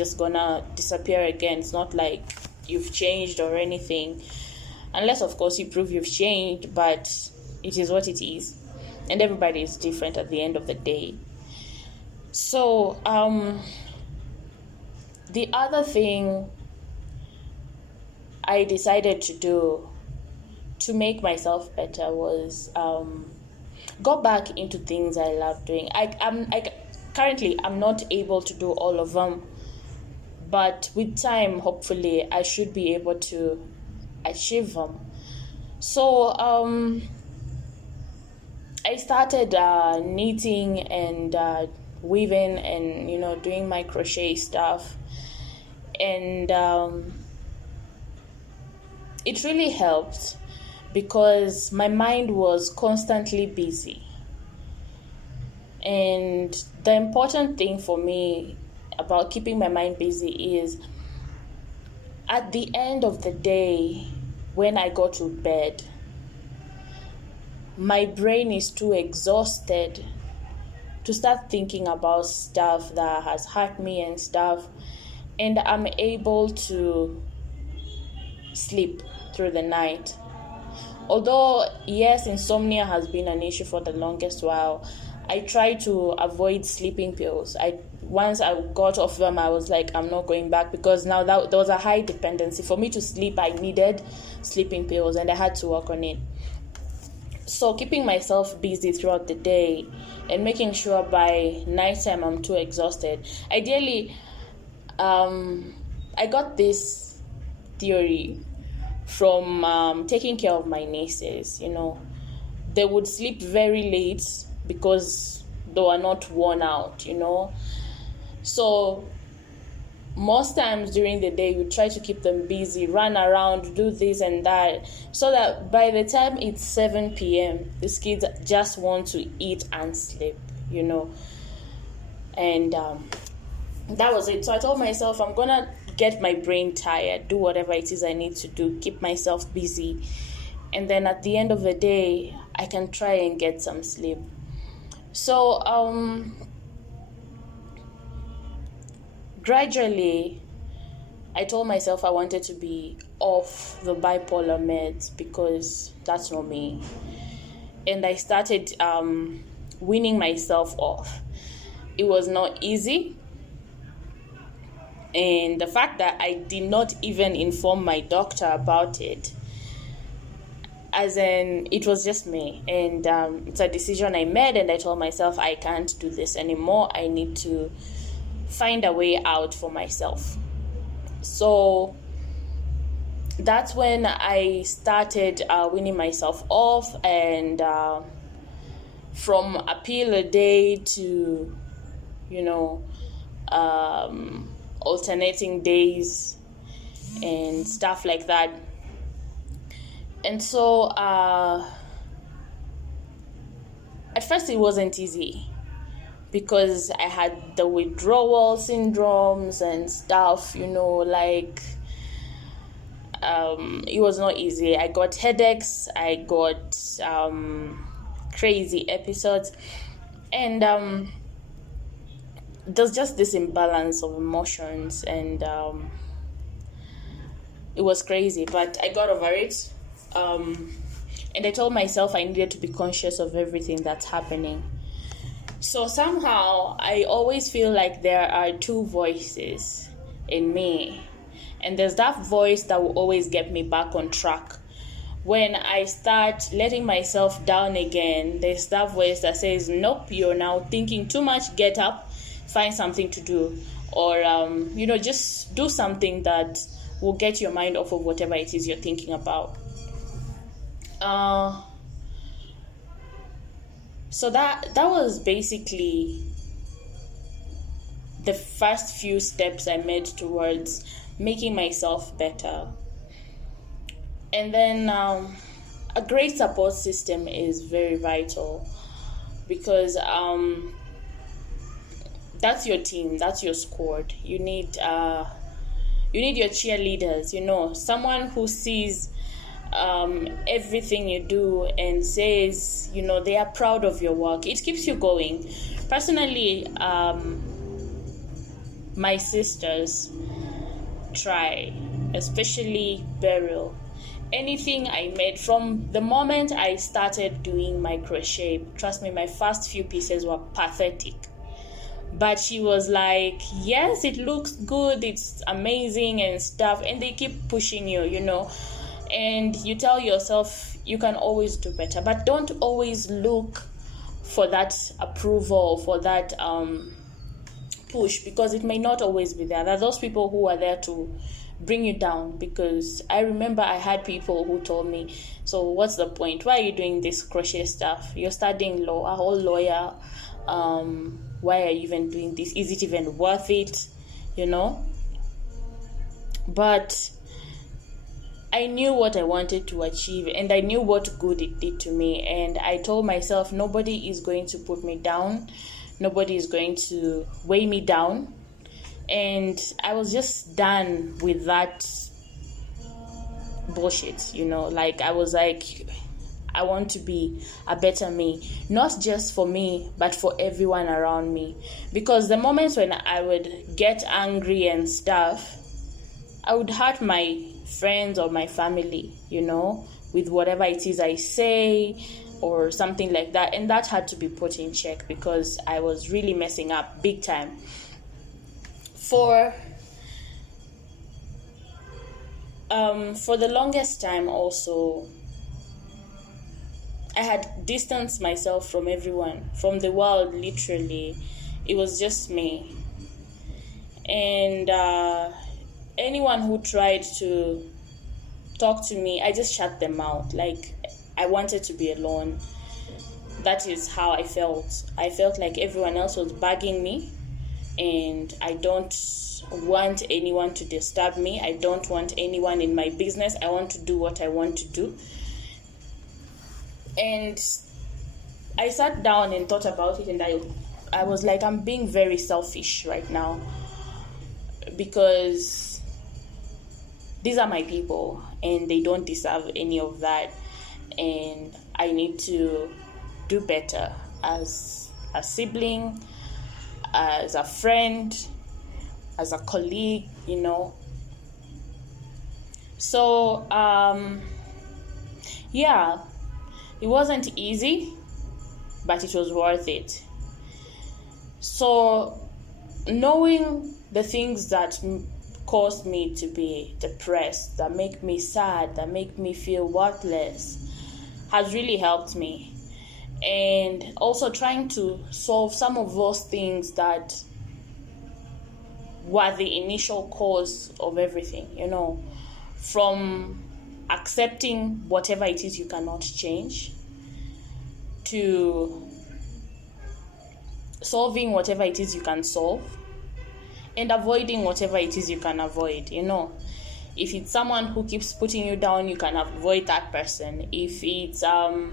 just gonna disappear again. It's not like you've changed or anything, unless of course you prove you've changed, but it is what it is, and everybody is different at the end of the day. So the other thing I decided to do to make myself better was go back into things I love doing. Currently I'm not able to do all of them, but with time, hopefully, I should be able to achieve them. So I started knitting and weaving and doing my crochet stuff, and it really helped because my mind was constantly busy. And the important thing for me about keeping my mind busy is at the end of the day, when I go to bed, my brain is too exhausted to start thinking about stuff that has hurt me and stuff, and I'm able to sleep through the night. Although, yes, insomnia has been an issue for the longest while, I try to avoid sleeping pills. Once I got off them, I was like, I'm not going back, because now that there was a high dependency. For me to sleep, I needed sleeping pills, and I had to work on it. So keeping myself busy throughout the day and making sure by nighttime I'm too exhausted. Ideally, I got this theory from taking care of my nieces. They would sleep very late because they were not worn out. So most times during the day, you try to keep them busy, run around, do this and that, so that by the time it's 7 p.m., these kids just want to eat and sleep, And that was it. So I told myself, I'm going to get my brain tired, do whatever it is I need to do, keep myself busy. And then at the end of the day, I can try and get some sleep. So, gradually, I told myself I wanted to be off the bipolar meds because that's not me. And I started weaning myself off. It was not easy. And the fact that I did not even inform my doctor about it, as in, it was just me. And it's a decision I made, and I told myself I can't do this anymore. I need to find a way out for myself. So that's when I started weaning myself off, and from a pill a day to, alternating days and stuff like that. And so at first it wasn't easy because I had the withdrawal syndromes and stuff, it was not easy. I got headaches, I got crazy episodes, and there's just this imbalance of emotions, and it was crazy, but I got over it. And I told myself I needed to be conscious of everything that's happening. So somehow I always feel like there are two voices in me, and there's that voice that will always get me back on track. When I start letting myself down again, there's that voice that says, nope, you're now thinking too much, get up, find something to do, or just do something that will get your mind off of whatever it is you're thinking about. So that was basically the first few steps I made towards making myself better. And then a great support system is very vital, because that's your team, that's your squad. You need your cheerleaders, someone who sees everything you do and says, they are proud of your work. It keeps you going. Personally, my sisters try, especially Beryl. Anything I made from the moment I started doing my crochet, trust me, my first few pieces were pathetic. But she was like, yes, it looks good, it's amazing and stuff. And they keep pushing you, and you tell yourself you can always do better. But don't always look for that approval, for that push, because it may not always be there. There are those people who are there to bring you down, because I remember I had people who told me, so what's the point? Why are you doing this crochet stuff? You're studying law, a whole lawyer. Why are you even doing this? Is it even worth it? But I knew what I wanted to achieve, and I knew what good it did to me. And I told myself, nobody is going to put me down. Nobody is going to weigh me down. And I was just done with that bullshit, Like, I was like, I want to be a better me, not just for me, but for everyone around me. Because the moments when I would get angry and stuff, I would hurt my friends or my family, with whatever it is I say or something like that. And that had to be put in check, because I was really messing up big time. For the longest time also, I had distanced myself from everyone, from the world, literally. It was just me. And anyone who tried to talk to me, I just shut them out. Like, I wanted to be alone. That is how I felt. I felt like everyone else was bugging me, and I don't want anyone to disturb me. I don't want anyone in my business. I want to do what I want to do. And I sat down and thought about it, and I was like, I'm being very selfish right now, because these are my people and they don't deserve any of that. And I need to do better as a sibling, as a friend, as a colleague, So, yeah, it wasn't easy, but it was worth it. So, knowing the things that caused me to be depressed, that make me sad, that make me feel worthless, has really helped me. And also trying to solve some of those things that were the initial cause of everything, from accepting whatever it is you cannot change, to solving whatever it is you can solve, and avoiding whatever it is you can avoid. If it's someone who keeps putting you down, you can avoid that person. If it's a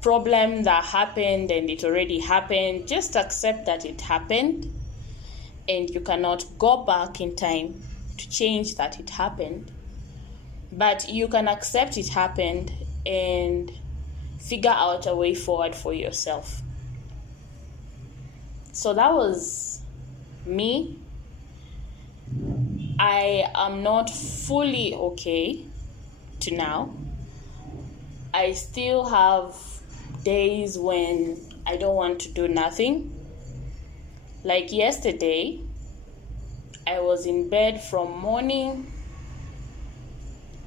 problem that happened and it already happened, just accept that it happened, and you cannot go back in time to change that it happened, but you can accept it happened and figure out a way forward for yourself. So that was me. I am not fully okay to now. I still have days when I don't want to do nothing. Like yesterday, I was in bed from morning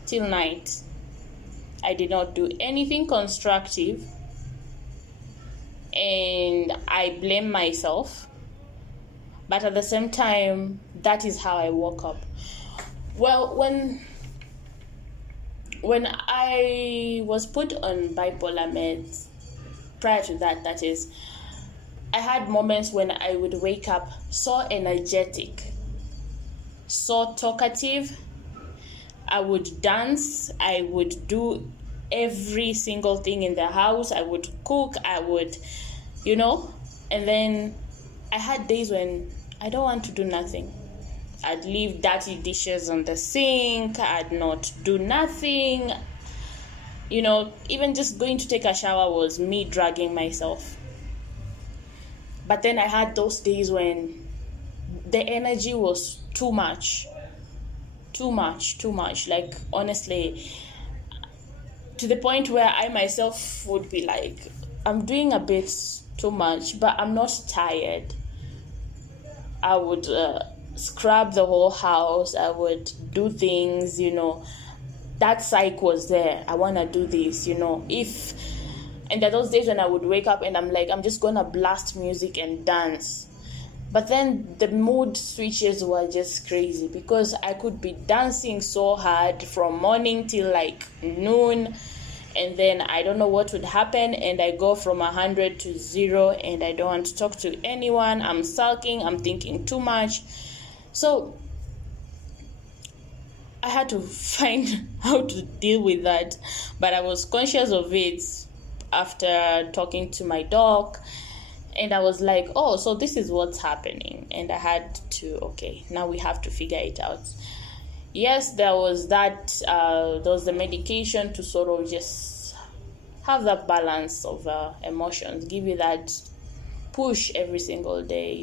till night. I did not do anything constructive, and I blame myself. But at the same time, that is how I woke up. Well, when I was put on bipolar meds, prior to that is, I had moments when I would wake up so energetic, so talkative. I would dance, I would do every single thing in the house, I would cook, I would, and then I had days when I don't want to do nothing. I'd leave dirty dishes on the sink, I'd not do nothing. Even just going to take a shower was me dragging myself. But then I had those days when the energy was too much. Like, honestly, to the point where I myself would be like, I'm doing a bit too much, but I'm not tired. I would scrub the whole house. I would do things, that psych was there. I want to do this, and there are those days when I would wake up and I'm like, I'm just going to blast music and dance. But then the mood switches were just crazy, because I could be dancing so hard from morning till like noon, and then I don't know what would happen, and I go from 100 to 0, and I don't want to talk to anyone. I'm sulking, I'm thinking too much. So I had to find how to deal with that, but I was conscious of it after talking to my doc, and I was like, oh, so this is what's happening. And I had to, okay, now we have to figure it out. Yes, there was that, there was the medication to sort of just have that balance of emotions, give you that push every single day,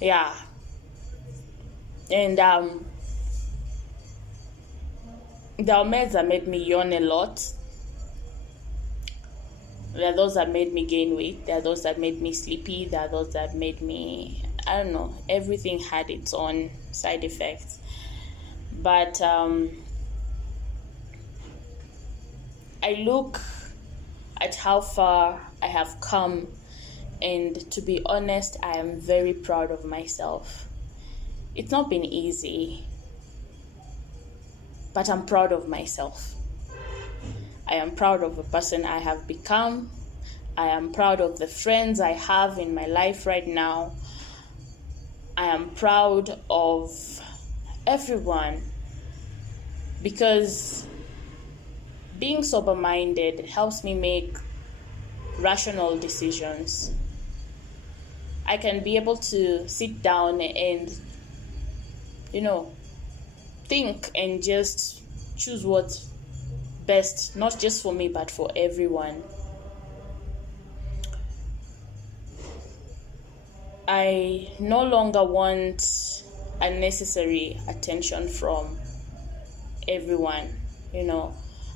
Yeah. And there are meds that made me yawn a lot. There are those that made me gain weight. There are those that made me sleepy. There are those that made me, I don't know, everything had its own side effects. But I look at how far I have come, and to be honest, I am very proud of myself. It's not been easy, but I'm proud of myself. I am proud of the person I have become. I am proud of the friends I have in my life right now. I am proud of everyone, because being sober-minded helps me make rational decisions. I can be able to sit down and, think and just choose what's best, not just for me, but for everyone. I no longer want unnecessary attention from everyone.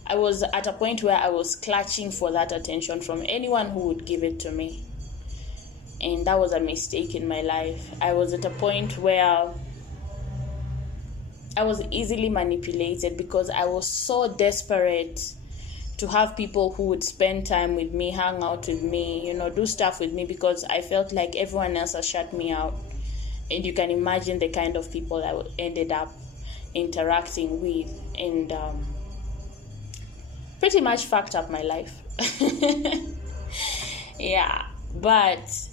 I was at a point where I was clutching for that attention from anyone who would give it to me. And that was a mistake in my life. I was at a point where I was easily manipulated, because I was so desperate to have people who would spend time with me, hang out with me, do stuff with me, because I felt like everyone else has shut me out. And you can imagine the kind of people I ended up interacting with, and pretty much fucked up my life. Yeah, but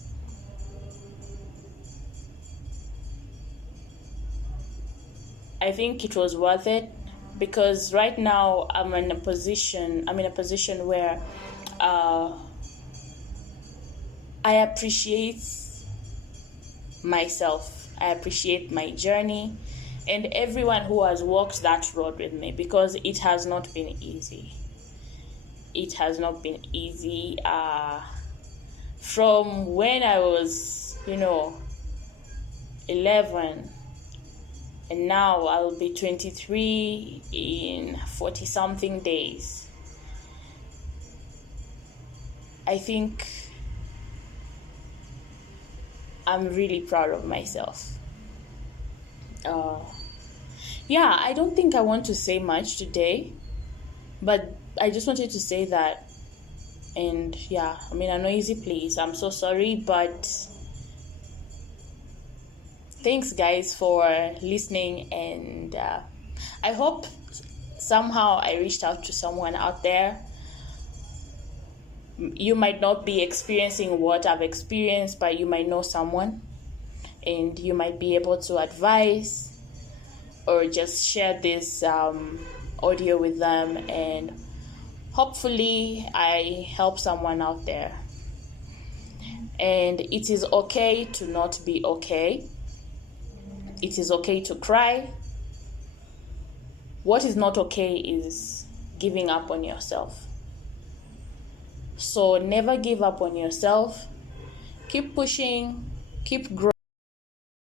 I think it was worth it, because right now I'm in a position where I appreciate myself. I appreciate my journey and everyone who has walked that road with me, because it has not been easy. It has not been easy. From when I was, 11, and now I'll be 23 in 40-something days. I think I'm really proud of myself. I don't think I want to say much today, but I just wanted to say that. And a noisy place. I'm so sorry, but thanks guys for listening, and I hope somehow I reached out to someone out there. You might not be experiencing what I've experienced, but you might know someone, and you might be able to advise or just share this audio with them, and hopefully I help someone out there. And it is okay to not be okay. It is okay to cry. What is not okay is giving up on yourself. So never give up on yourself. Keep pushing, keep growing.